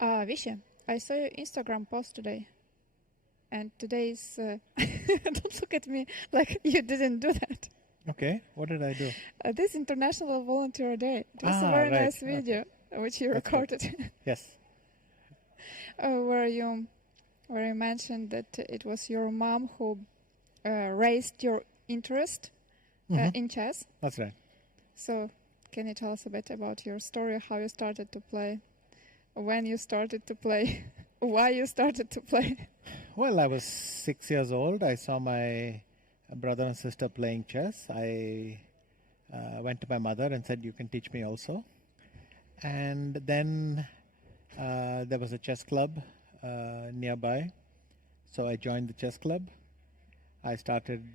Visha, I saw your Instagram post today. And today's... don't look at me like you didn't do that. Okay, what did I do? This International Volunteer Day. It was a very right. nice video which you That's recorded. Yes. Where you mentioned that it was your mom who raised your interest in chess. That's right. So, can you tell us a bit about your story, how you started to play, when you started to play, why you started to play? Well, I was 6 years old. I saw my brother and sister playing chess. I went to my mother and said, "You can teach me also." And then there was a chess club nearby. So I joined the chess club. I started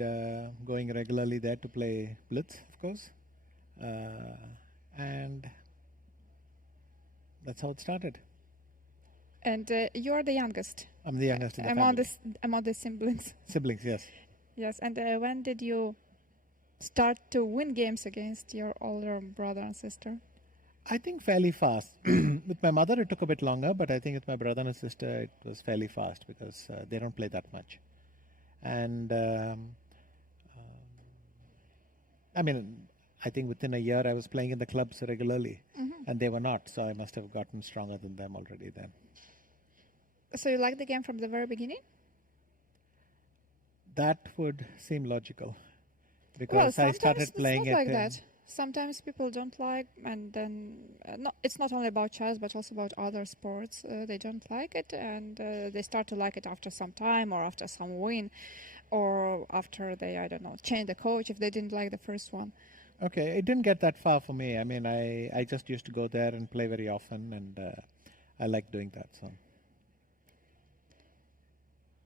going regularly there to play Blitz, of course. And that's how it started. And you are the youngest. I'm the youngest in the family. Among the siblings. Siblings, yes. Yes, and when did you start to win games against your older brother and sister? I think fairly fast. With my mother, it took a bit longer, but I think with my brother and sister, it was fairly fast because they don't play that much. And I mean, I think within a year I was playing in the clubs regularly, and they were not, so I must have gotten stronger than them already then. So you liked the game from the very beginning? That would seem logical, because I started playing it. Like that. Sometimes people don't like, and then it's not only about chess, but also about other sports. They don't like it, and they start to like it after some time, or after some win, or after they, I don't know, change the coach if they didn't like the first one. Okay, it didn't get that far for me. I mean, I just used to go there and play very often, and I like doing that. So.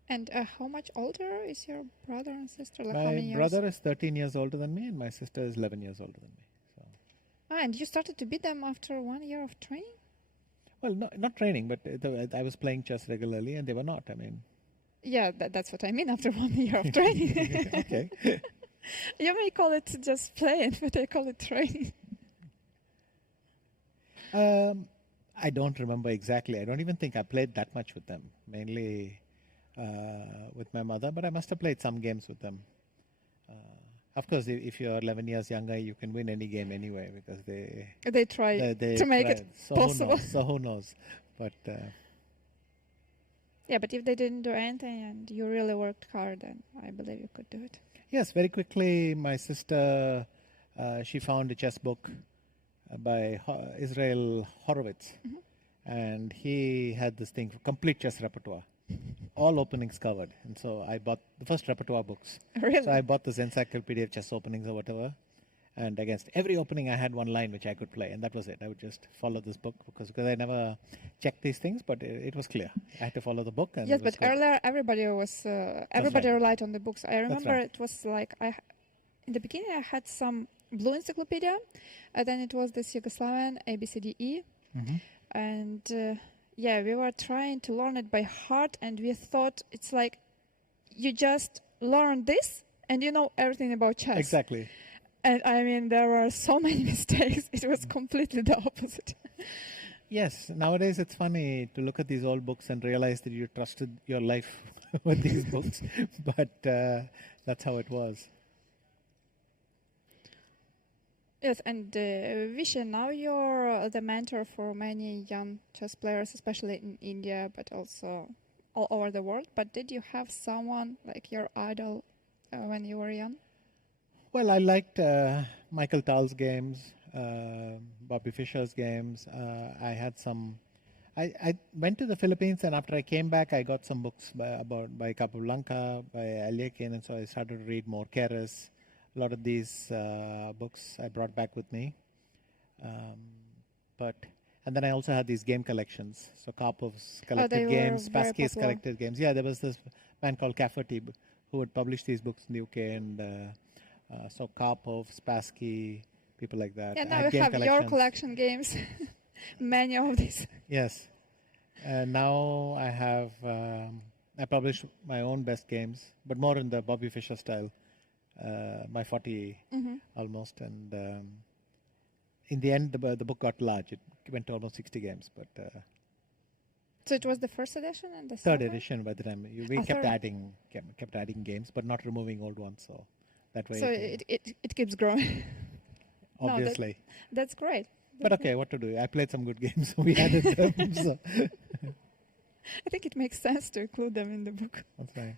And how much older is your brother and sister? Like my how many years? brother is 13 years older than me, and my sister is 11 years older than me. So. And you started to beat them after 1 year of training? Well, not training, but I was playing chess regularly, and they were not. I mean. Yeah, that's what I mean. After 1 year of training. Okay. You may call it just playing, but I call it training. I don't remember exactly. I don't even think I played that much with them. Mainly. With my mother, but I must have played some games with them. Of course, if you're 11 years younger, you can win any game anyway because they try to make it possible. So who knows? But yeah, but if they didn't do anything and you really worked hard, then I believe you could do it. Yes, very quickly. My sister, she found a chess book by Israel Horowitz, and he had this thing for complete chess repertoire. All openings covered, and so I bought the first repertoire books. Really? So I bought this encyclopedia of chess openings or whatever, and against every opening I had one line which I could play, and that was it. I would just follow this book because I never checked these things, but it was clear. I had to follow the book. And yes, but earlier everybody relied on the books. I remember it was like in the beginning I had some blue encyclopedia, and then it was this Yugoslavian ABCDE, and. Yeah, we were trying to learn it by heart, and we thought it's like you just learn this and you know everything about chess. Exactly. And I mean, there were so many mistakes. It was completely the opposite. Yes, nowadays it's funny to look at these old books and realize that you trusted your life with these books, but that's how it was. Yes, and Visha, now you're the mentor for many young chess players, especially in India, but also all over the world. But did you have someone like your idol when you were young? Well, I liked Michael Tal's games, Bobby Fischer's games. I had some. I went to the Philippines, and after I came back, I got some books by Capablanca, by Alekhine, and so I started to read more Keres. A lot of these books I brought back with me, and then I also had these game collections. So Karpov's collected games, Spassky's collected games. Yeah, there was this man called Cafferty who would publish these books in the UK, and so Karpov, Spassky, people like that. And now you have your collection games, many of these. Yes, now I have. I publish my own best games, but more in the Bobby Fischer style. My 40 almost, and in the end the book got large. It went to almost 60 games, but So it was the first edition and the third second? edition by the time we kept adding games, but not removing old ones. So that way. So it keeps growing. Obviously. No, that's great. But okay, what to do? I played some good games, so we added them. So. I think it makes sense to include them in the book. That's right.